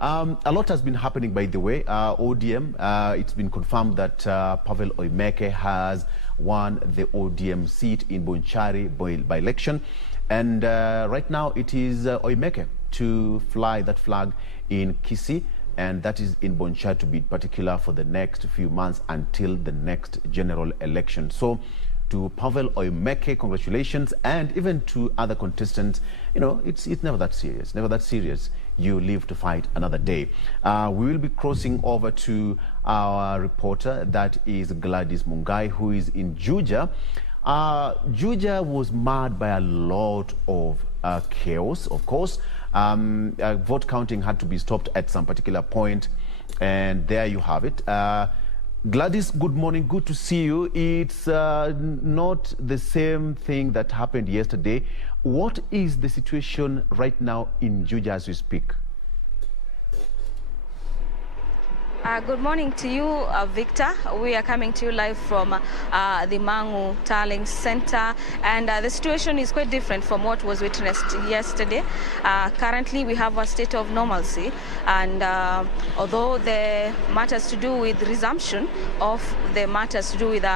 A lot has been happening, by the way. ODM, it's been confirmed that Pavel Oimeke has won the ODM seat in Bonchari by election. And right now it is Oimeke to fly that flag in Kisii, and that is in Bonchari, to be particular, for the next few months until the next general election. So to Pavel Oimeke, congratulations, and even to other contestants, you know, it's never that serious, never that serious. You live to fight another day. We will be crossing over to our reporter, that is Gladys Mungai, who is in Juja. Juja was marred by a lot of chaos, of course. Vote counting had to be stopped at some particular point, and there you have it. Gladys, good morning, good to see you. It's not the same thing that happened yesterday. What is the situation right now in Juja as we speak? Good morning to you, Victor. We are coming to you live from the Mang'u Tallying Centre, and the situation is quite different from what was witnessed yesterday. Currently, we have a state of normalcy, and although the matters to do with resumption of the matters to do with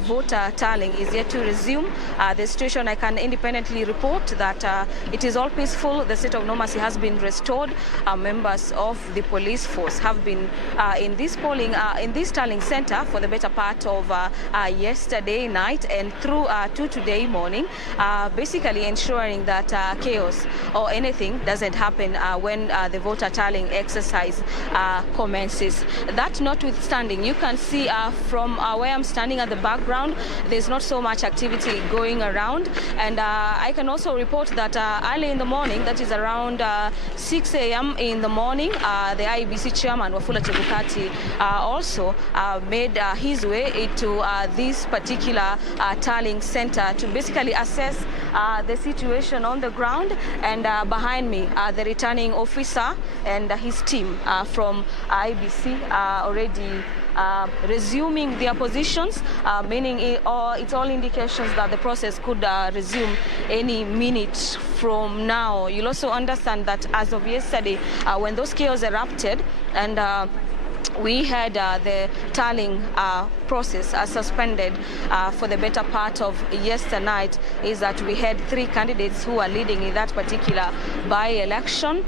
voter tallying is yet to resume, the situation, I can independently report that it is all peaceful. The state of normalcy has been restored. Members of the police force have been in this tallying center for the better part of yesterday night and through to today morning, basically ensuring that chaos or anything doesn't happen when the voter tallying exercise commences. That notwithstanding, you can see from where I'm standing at the background, there's not so much activity going around, and I can also report that early in the morning, that is around 6 a.m. in the morning, the IEBC chairman, Wafula Chebukati, also made his way into this particular tallying center to basically assess the situation on the ground. And behind me, the returning officer and his team from IEBC already resuming their positions, meaning it's all indications that the process could resume any minute from now. You'll also understand that as of yesterday, when those chaos erupted and we had the tallying process suspended for the better part of yesterday night, is that we had 3 candidates who are leading in that particular by-election.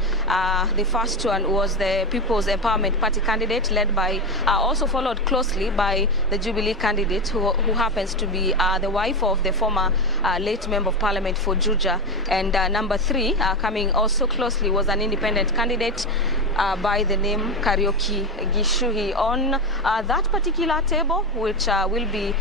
The first one was the People's Empowerment Party candidate, led by, also followed closely by the Jubilee candidate, who happens to be the wife of the former late Member of Parliament for Juja. And number 3, coming also closely, was an independent candidate by the name Karaoke Gishuhi. On that particular table, which will be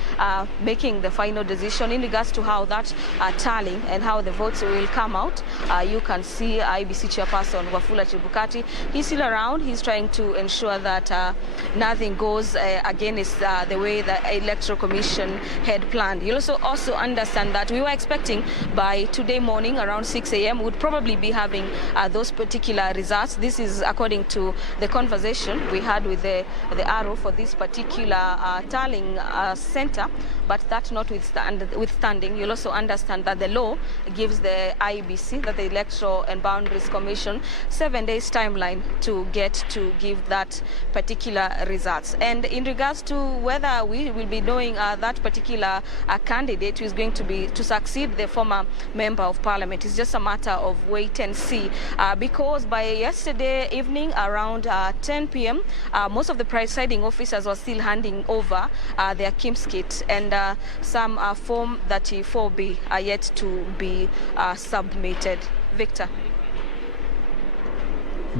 making the final decision in regards to how that tallying and how the votes will come out, you can see IEBC chairperson Wafula Chebukati. He's still around. He's trying to ensure that nothing goes against the way the Electoral Commission had planned. You'll also understand that we were expecting by today morning around 6 a.m. would probably be having those particular results. This is according to the conversation we had with the arrow for this particular tallying center. But that notwithstanding, you'll also understand that the law gives the IEBC, that the Electoral and Boundaries Commission, 7 days timeline to give that particular results. And in regards to whether we will be knowing that particular candidate who is going to succeed the former Member of Parliament, it's just a matter of wait and see. Because by yesterday evening around 10 p.m., most of the presiding officers were still handing over their KIMS kit, and some Form 34B are yet to be submitted. Victor.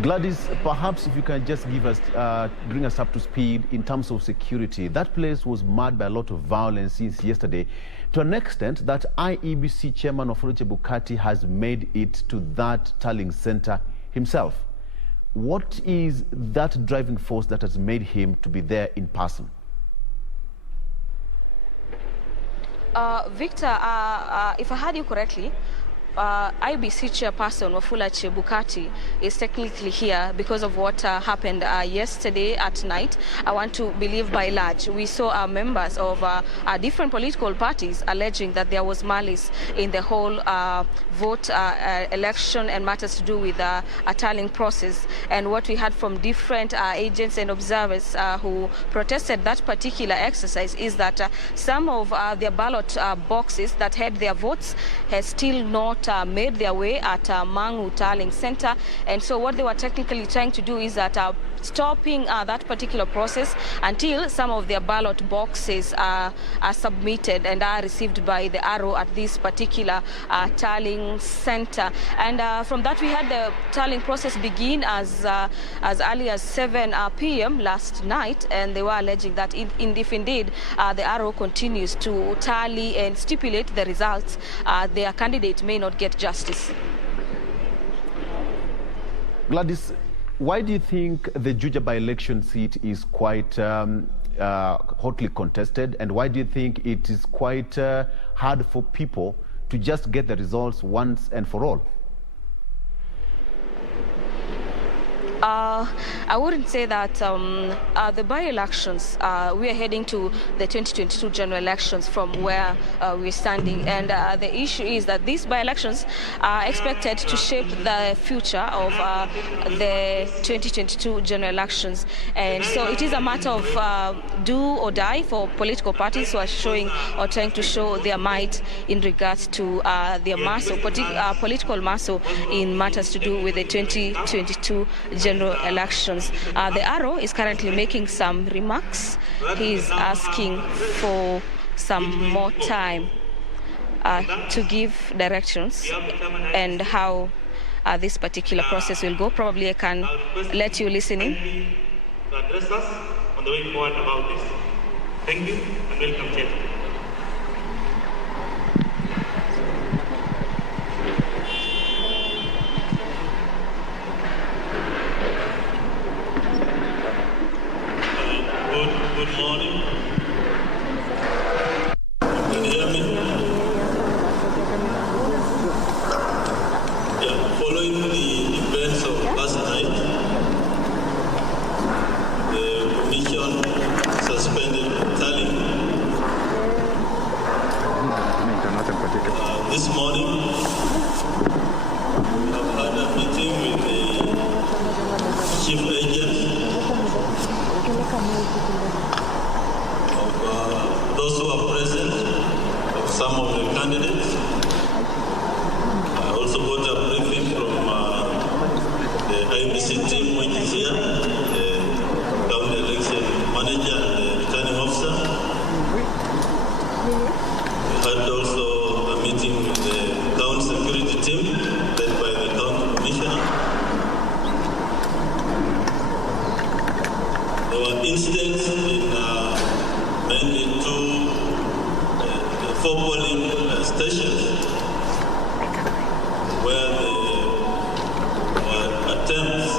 Gladys, perhaps if you can just give us, bring us up to speed in terms of security. That place was marred by a lot of violence since yesterday, to an extent that IEBC chairman Wafula Chebukati has made it to that tallying center himself. What is that driving force that has made him to be there in person? Victor, if I heard you correctly, IEBC chairperson Wafula Chebukati is technically here because of what happened yesterday at night. I want to believe by large we saw members of different political parties alleging that there was malice in the whole vote election and matters to do with a tallying process. And what we heard from different agents and observers who protested that particular exercise is that some of their ballot boxes that had their votes has still not made their way at Mang'u Tallying Centre. And so what they were technically trying to do is that stopping that particular process until some of their ballot boxes are submitted and are received by the arrow at this particular tallying center. And from that we had the tallying process begin as early as 7 p.m. last night, and they were alleging that if indeed the arrow continues to tally and stipulate the results, their candidate may not get justice. Gladys, why do you think the Juja by-election seat is quite hotly contested, and why do you think it is quite hard for people to just get the results once and for all? I wouldn't say that the by-elections, we are heading to the 2022 general elections from where we're standing, and the issue is that these by-elections are expected to shape the future of the 2022 general elections. And so it is a matter of do or die for political parties who are showing or trying to show their might in regards to their muscle, political muscle in matters to do with the 2022 general elections. The arrow is currently making some remarks. He's asking for some more time to give directions and how this particular process will go. Probably I can let you listen in. Address us on the way forward about this. Thank you and welcome, Chair. Good morning. Can you hear me? Yeah, following the events of last night, the Commission suspended tallying. This morning, we have had a meeting with the chief agent of those who are present, of some of the candidates. I also got a briefing from the IEBC team, which is here, the county election manager and the returning officer. We had also a meeting with the town security team led by the town commissioner. There were incidents in mainly two, 4 polling stations where there were attempts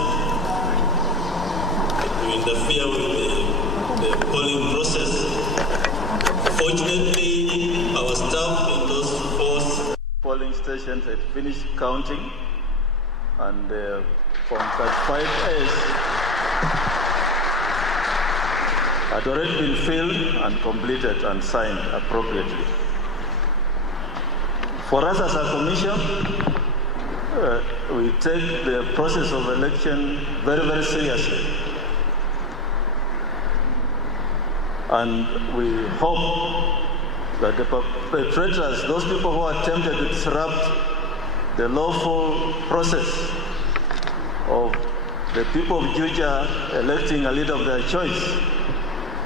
to interfere with the polling process. Fortunately, our staff in those 4 polling stations had finished counting, and from 35As had already been filled and completed and signed appropriately. For us as a commission, we take the process of election very, very seriously. And we hope that the perpetrators, those people who attempted to disrupt the lawful process of the people of Juja electing a leader of their choice,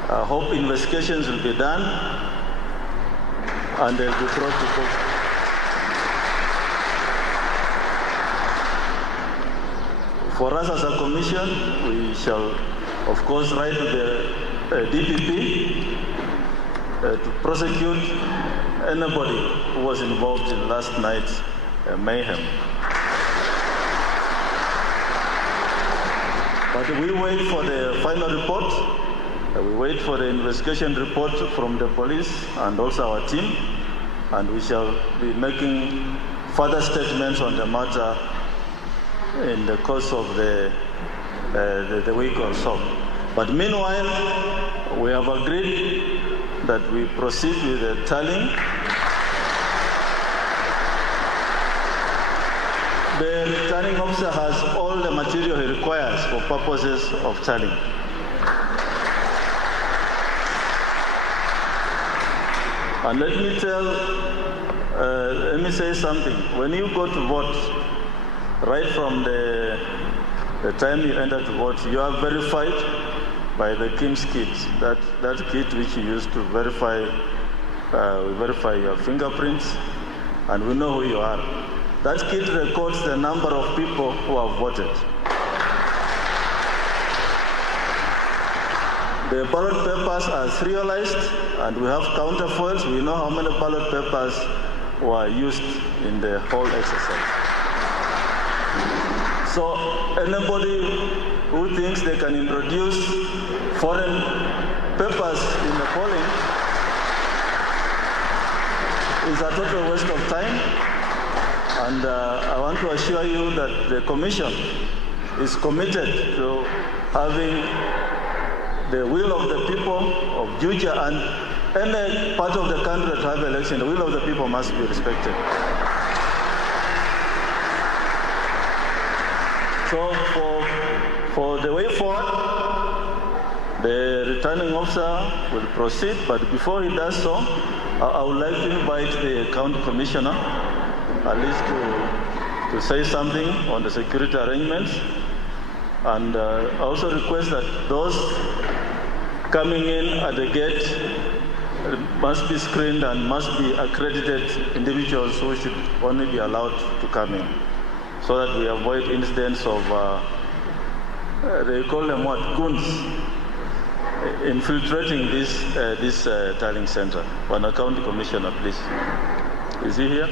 I hope investigations will be done and they'll be brought to court. For us as a commission, we shall, of course, write to the DPP to prosecute anybody who was involved in last night's mayhem. But we wait for the final report. We wait for the investigation report from the police and also our team, and we shall be making further statements on the matter in the course of the week or so. But meanwhile, we have agreed that we proceed with the tallying. The returning officer has all the material he requires for purposes of tallying. And let me say something. When you go to vote, right from the time you enter to vote, you are verified by the KIMS kit. That kit which you use to verify, we verify your fingerprints, and we know who you are. That kit records the number of people who have voted. The ballot papers are serialized, and we have counterfoils. We know how many ballot papers were used in the whole exercise. So anybody who thinks they can introduce foreign papers in the polling is a total waste of time. And I want to assure you that the Commission is committed to having the will of the people of Juja and any part of the country that have election. The will of the people must be respected. So for the way forward, the returning officer will proceed, but before he does so, I would like to invite the county commissioner at least to say something on the security arrangements. And I also request that those coming in at the gate must be screened and must be accredited individuals who should only be allowed to come in, so that we avoid incidents of, they call them what, goons, infiltrating this tallying center. One county commissioner, please. Is he here?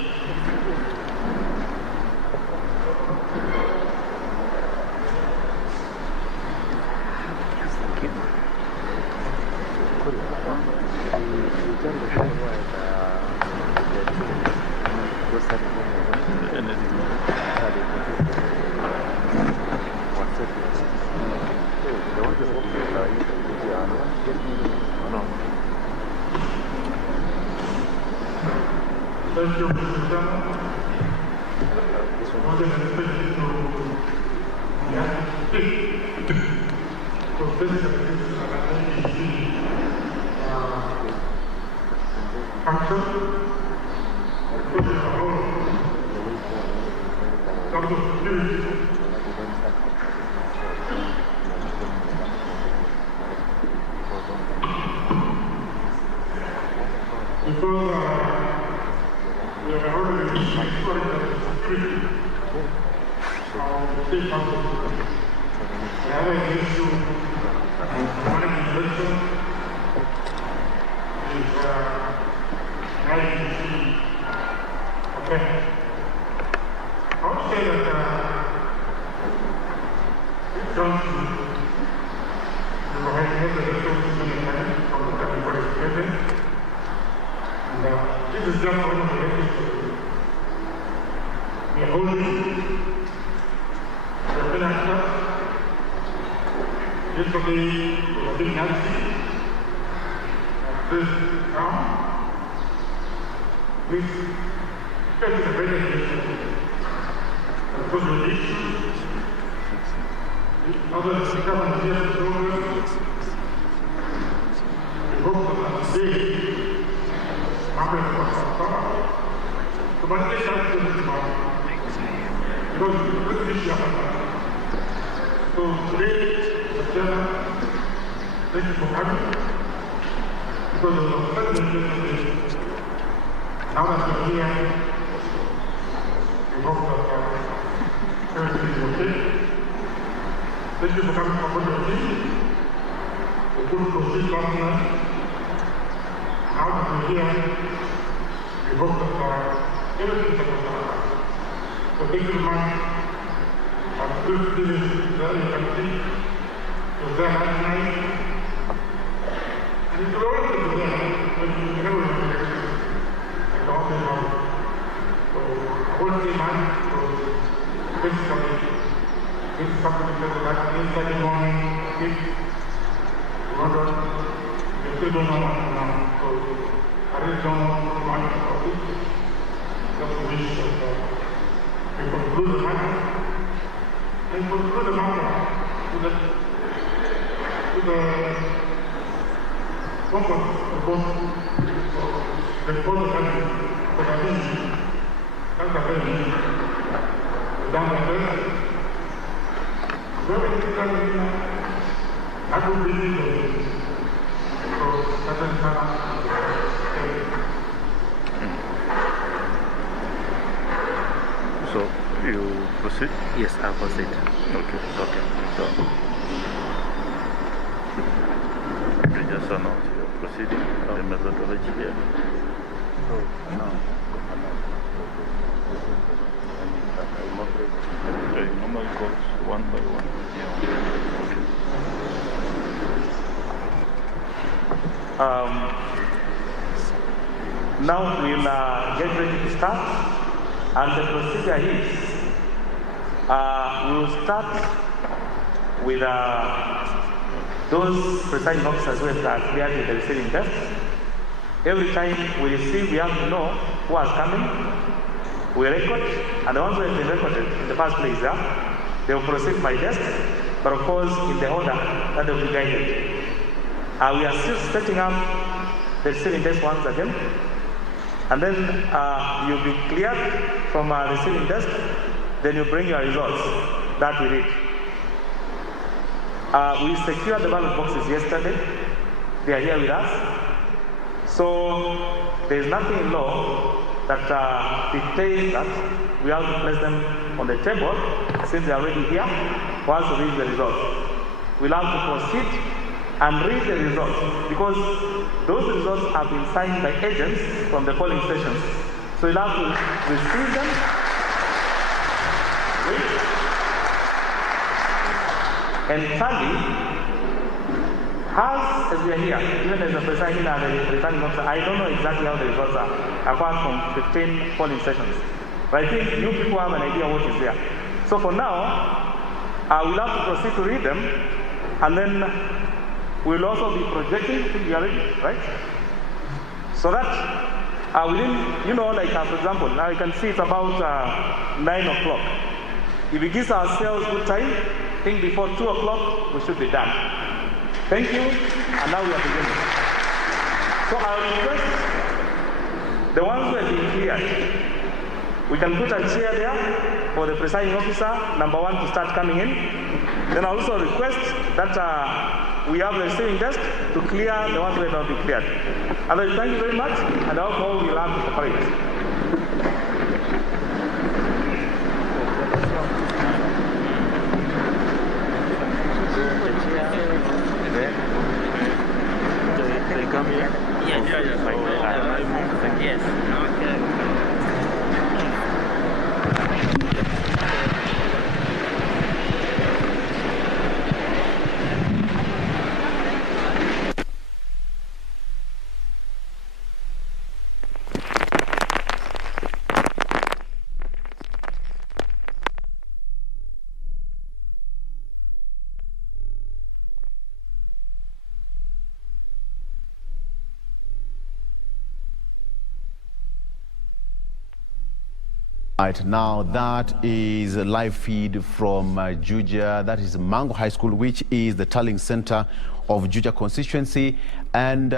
Thank you, Mr. Chairman. More than expected to Professor IEBC function, because it's a whole lot of security. Because we have already explored the security of the state council. We have an issue of managing election is IEBC offense. I would say that it comes to provide the electoral system from the category president. This is just one of the issues we are holding the financial. Yesterday, we were doing Nancy at this town. This is a very issue. Because of the issue, other than the government here, we hope that today, the money is not going to be because this is so today, the chairman, thank you for coming. Because of the president now that you're here, we hope that everything is okay. Thank you for coming from the team. We couldn't proceed last night. Now that we're here, we hope that everything is okay. So thank you very much. And this is very interesting. It was there last night. And it will always be there when you never have an election. Like all the time. So I whole man, so basically, this company said that inside the morning, if London, they still don't know now, so I really don't want to manage about it. Just wish that we conclude the matter, and conclude the matter to the purpose of both the country, for the nation, and the family, down the first. Very difficult, I could believe it. So, that's So, you proceed? Yes, I'll proceed. Okay. So, you just announce your proceeding, the methodology here. So, now, okay, normal calls one by one. Now we'll get ready to start, and the procedure is we will start with those presiding officers who have cleared in the receiving desk. Every time we receive, we have to know who has coming. We record, and the ones who have been recorded in the first place, they will proceed by desk, but of course in the order that they will be guided. We are still setting up the receiving desk once again, and then you'll be cleared from our receiving desk, then you bring your results that we read. We secured the ballot boxes yesterday. They are here with us. So there is nothing in law that dictates that we have to place them on the table since they are already here once we read the results. We'll have to proceed and read the results because those results have been signed by agents from the polling stations. So you'll have to receive them, read, and tally. As we are here, even as a presiding and a returning officer, I don't know exactly how the results are, apart from 15 polling stations. But I think you people have an idea what is there. So for now, we'll have to proceed to read them, and then we'll also be projecting to be ready, right? So that within, like for example, now you can see it's about 9 o'clock. If we give ourselves good time, I think before 2 o'clock we should be done. Thank you, and now we are beginning. So I will request the ones who have been cleared, we can put a chair there for the presiding officer, number 1, to start coming in. Then I also request that we have the receiving desk to clear the ones who have not been cleared. Otherwise, thank you very much, and I hope all will have to cooperate. Come here? Yes. Yes. Okay. Right now, that is a live feed from Juja. That is Mang'u High School, which is the tallying center of Juja constituency. And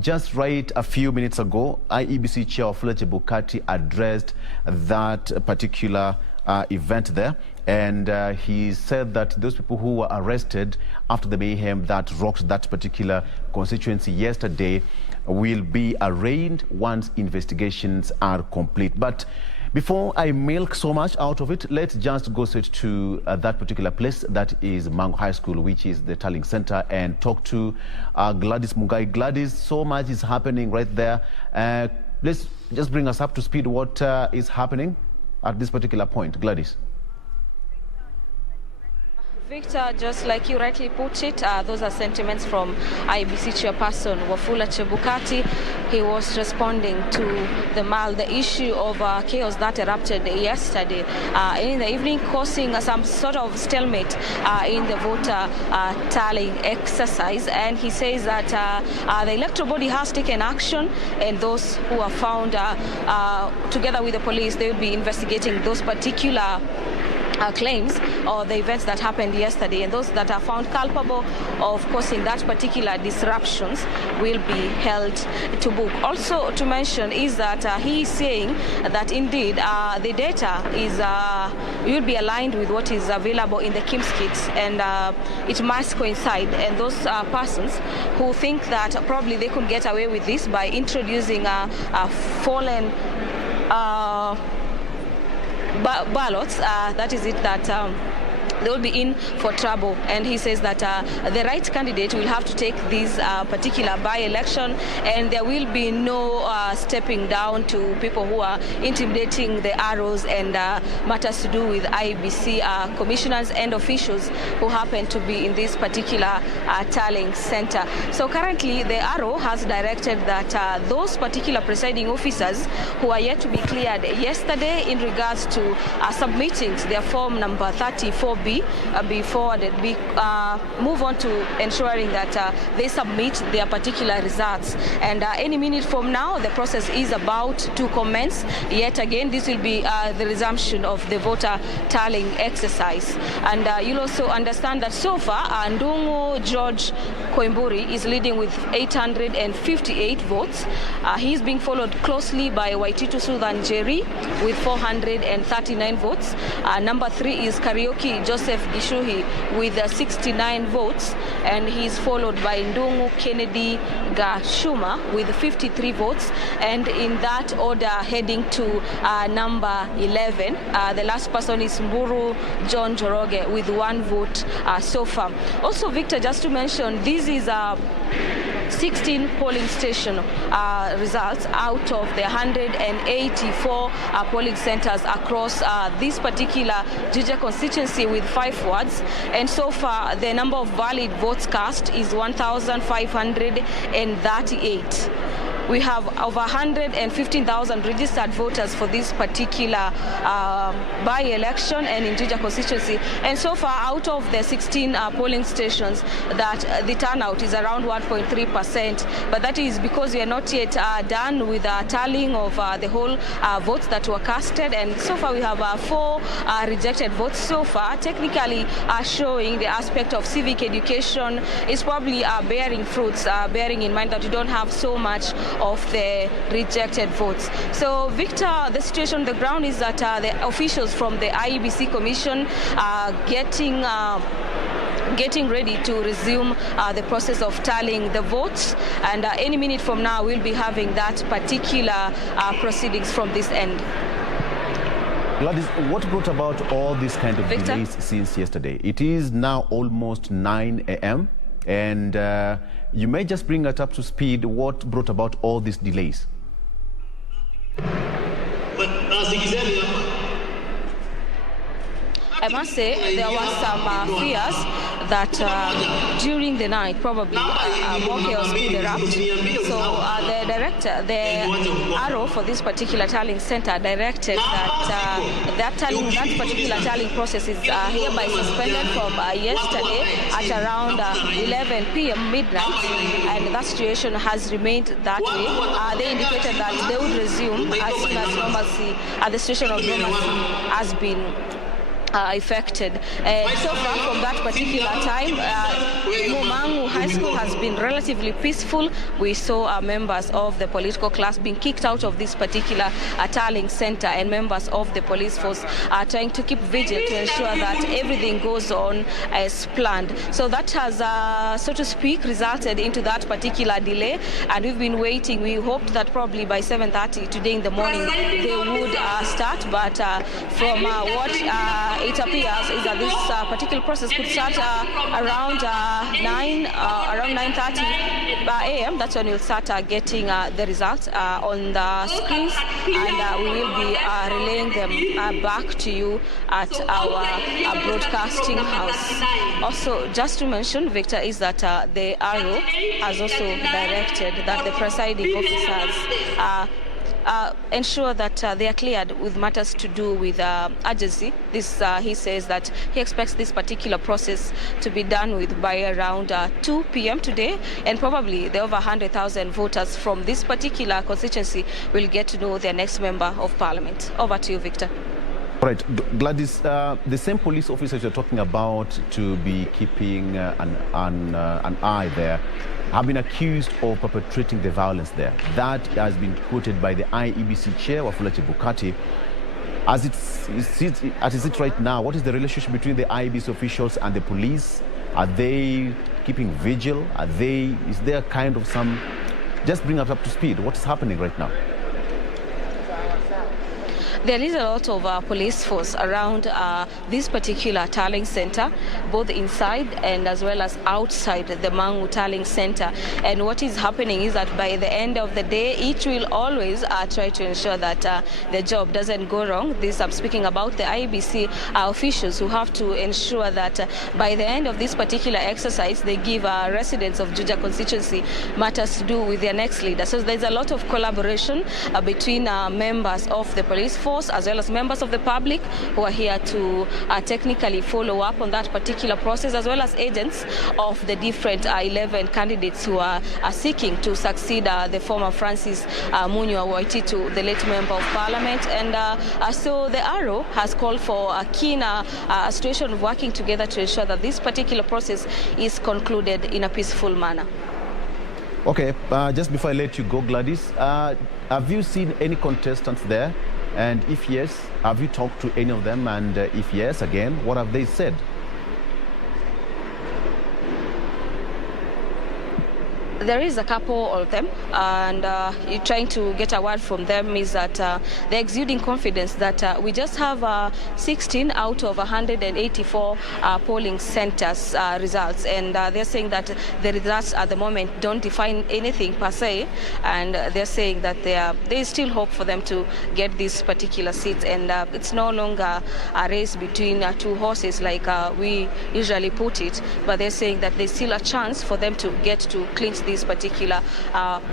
just right a few minutes ago, IEBC Chair Fletcher Bukati addressed that particular event there. And he said that those people who were arrested after the mayhem that rocked that particular constituency yesterday will be arraigned once investigations are complete. But before I milk so much out of it, let's just go straight to that particular place, that is Mang'u High School, which is the tallying center, and talk to Gladys Mungai. Gladys, so much is happening right there. Let's just bring us up to speed what is happening at this particular point. Gladys. Victor, just like you rightly put it, those are sentiments from IEBC chairperson Wafula Chebukati. He was responding to the issue of chaos that erupted yesterday in the evening, causing some sort of stalemate in the voter tallying exercise. And he says that the electoral body has taken action, and those who are found together with the police, they will be investigating those particular claims or the events that happened yesterday, and those that are found culpable of causing that particular disruptions will be held to book. Also to mention is that he is saying that indeed the data is will be aligned with what is available in the KIMS kits, and it must coincide, and those persons who think that probably they could get away with this by introducing a fallen ballots, that is it, that they will be in for trouble. And he says that the right candidate will have to take this particular by-election, and there will be no stepping down to people who are intimidating the arrows and matters to do with IEBC commissioners and officials who happen to be in this particular tallying center. So currently the arrow has directed that those particular presiding officers who are yet to be cleared yesterday in regards to submitting their form number 34B be forwarded, move on to ensuring that they submit their particular results. And any minute from now, the process is about to commence. Yet again, this will be the resumption of the voter tallying exercise. And you'll also understand that so far, Ndungu George Koimburi is leading with 858 votes. He is being followed closely by Waititu Sudan Jerry with 439 votes. Number 3 is Karaoke Joseph Gishuhi with 69 votes, and he is followed by Ndungu Kennedy Gashuma with 53 votes. And in that order, heading to number 11, the last person is Mburu John Joroge with 1 vote so far. Also, Victor, just to mention, this is 16 polling station results out of the 184 polling centers across this particular Juja constituency with 5 wards. And so far, the number of valid votes cast is 1,538. We have over 115,000 registered voters for this particular by-election and in Juja constituency. And so far, out of the 16 polling stations, that the turnout is around 1.3%. But that is because we are not yet done with the tallying of the whole votes that were casted. And so far, we have 4 rejected votes so far, technically showing the aspect of civic education is probably bearing fruits, bearing in mind that we don't have so much of the rejected votes. So, Victor, the situation on the ground is that the officials from the IEBC Commission are getting ready to resume the process of tallying the votes, and any minute from now we'll be having that particular proceedings from this end. Gladys, what brought about all these kind of Victor? delays since yesterday? It is now almost 9 a.m. and you may just bring us up to speed. What brought about all these delays? I must say there were some fears that during the night probably more chaos could erupt. So the arrow for this particular tallying center directed that that particular tallying process is hereby suspended from yesterday at around 11 p.m. midnight, and that situation has remained that way. They indicated that they would resume as soon as normalcy, the situation of normalcy has been affected. So far from that particular time, Mang'u High School has been relatively peaceful. We saw members of the political class being kicked out of this particular tallying center, and members of the police force are trying to keep vigil to ensure that everything goes on as planned. So that has, so to speak, resulted into that particular delay, and we've been waiting. We hoped that probably by 7:30 today in the morning they would start, but from what it appears is that this particular process could start around 9:30. a.m., that's when we'll start getting the results on the screens, and we will be relaying them back to you at our broadcasting house. Also, just to mention, Victor, is that the Arrow has also directed that the presiding officers ensure that they are cleared with matters to do with urgency. This, he says that he expects this particular process to be done with by around 2 p.m. today, and probably the over 100,000 voters from this particular constituency will get to know their next member of parliament. Over to you, Victor. All right, Gladys, the same police officers you're talking about to be keeping an eye there have been accused of perpetrating the violence there. That has been quoted by the IEBC chair, Wafula Chebukati. As it right now, what is the relationship between the IEBC officials and the police? Are they keeping vigil? Is there kind of some, just bring us up to speed, what is happening right now? There is a lot of police force around this particular tallying center, both inside and as well as outside the Mang'u Tallying Centre. And what is happening is that by the end of the day, each will always try to ensure that the job doesn't go wrong. This I'm speaking about the IEBC officials who have to ensure that by the end of this particular exercise, they give residents of Juja constituency matters to do with their next leader. So there's a lot of collaboration between members of the police force as well as members of the public who are here to technically follow up on that particular process, as well as agents of the different 11 candidates who are seeking to succeed the former Francis Mang'u Tallying, the late member of parliament. And so the Arrow has called for a keen situation of working together to ensure that this particular process is concluded in a peaceful manner. Okay, just before I let you go, Gladys, have you seen any contestants there? And if yes, have you talked to any of them? And if yes, again, what have they said? There is a couple of them, and you're trying to get a word from them is that they're exuding confidence that we just have 16 out of 184 polling centers results, and they're saying that the results at the moment don't define anything per se, and they're saying that there is still hope for them to get this particular seat, and it's no longer a race between two horses like we usually put it, but they're saying that there's still a chance for them to get to clinch this particular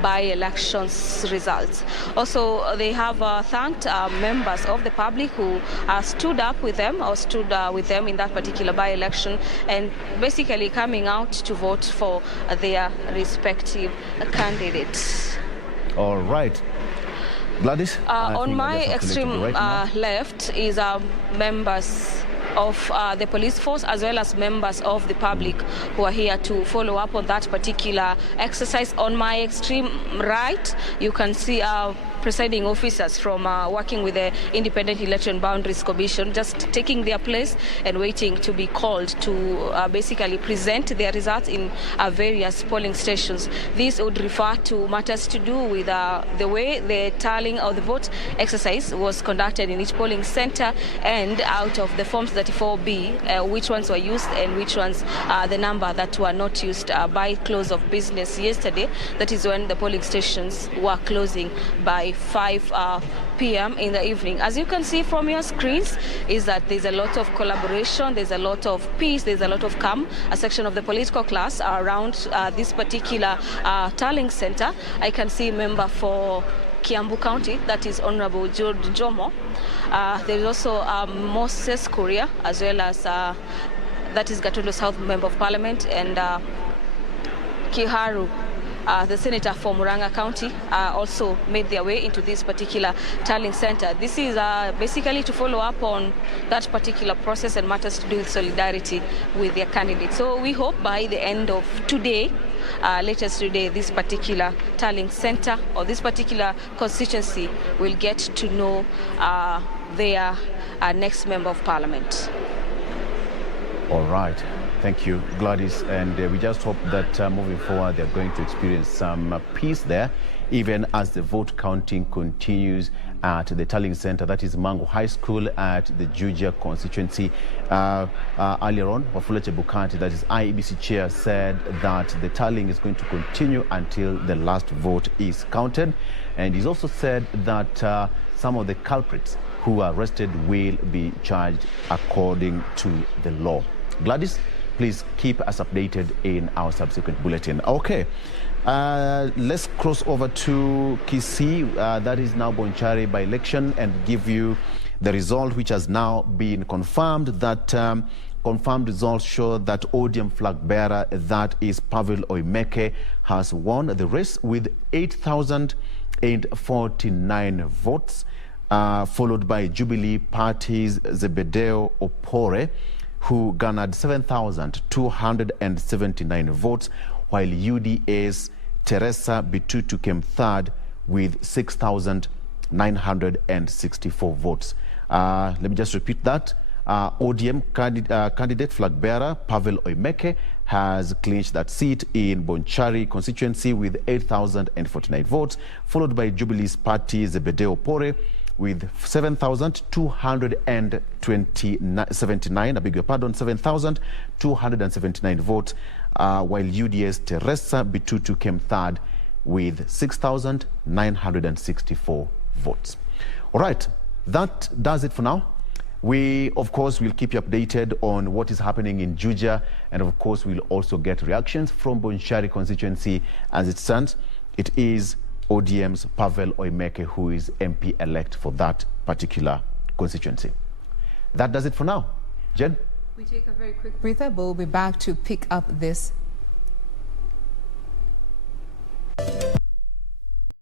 by-elections results. Also, they have thanked members of the public who stood up with them or stood with them in that particular by-election, and basically coming out to vote for their respective candidates. All right. Gladys? On my extreme left is members of the police force as well as members of the public who are here to follow up on that particular exercise. On my extreme right, you can see presiding officers from working with the Independent Election Boundaries Commission just taking their place and waiting to be called to basically present their results in various polling stations. This would refer to matters to do with the way the tallying of the vote exercise was conducted in each polling center, and out of the forms 34B, which ones were used and which ones the number that were not used by close of business yesterday. That is when the polling stations were closing by 5 p.m. in the evening. As you can see from your screens, is that there's a lot of collaboration, there's a lot of peace, there's a lot of calm, a section of the political class around this particular tallying center. I can see a member for Kiambu County, that is Honorable George Jomo. There is also Moses Kuria, as well as that is Gatundo South Member of Parliament, and Kiharu, the senator for Muranga County, also made their way into this particular tallying center. This is basically to follow up on that particular process and matters to do with solidarity with their candidates. So we hope by the end of today, latest today, this particular tallying center or this particular constituency will get to know their next member of parliament. All right. Thank you, Gladys. And we just hope that moving forward, they're going to experience some peace there, even as the vote counting continues at the Tallying Centre, that is Mang'u High School at the Juja constituency. Earlier on, Wafula Chebukati, that is IEBC chair, said that the tallying is going to continue until the last vote is counted. And he's also said that some of the culprits who are arrested will be charged according to the law. Gladys, please keep us updated in our subsequent bulletin. Okay, let's cross over to Kisii, that is now Bonchari by-election, and give you the result which has now been confirmed. That confirmed results show that ODM flag bearer, that is Pavel Oimeke, has won the race with 8,049 votes, followed by Jubilee Party's Zebedeo Opore, who garnered 7,279 votes, while UDA's Teresa Bitutu came third with 6,964 votes. Let me just repeat that. ODM candidate flag bearer Pavel Oimeke has clinched that seat in Bonchari constituency with 8,049 votes, followed by Jubilee's party Zebedeo Opore with 7,279 votes, while UDA's Teresa Bitutu came third with 6,964 votes. All right, that does it for now. We, of course, will keep you updated on what is happening in Juja, and of course, we'll also get reactions from Bonchari constituency. As it stands, it is ODM's Pavel Oimeke who is MP-elect for that particular constituency. That does it for now. Jen? We take a very quick breather, but we'll be back to pick up this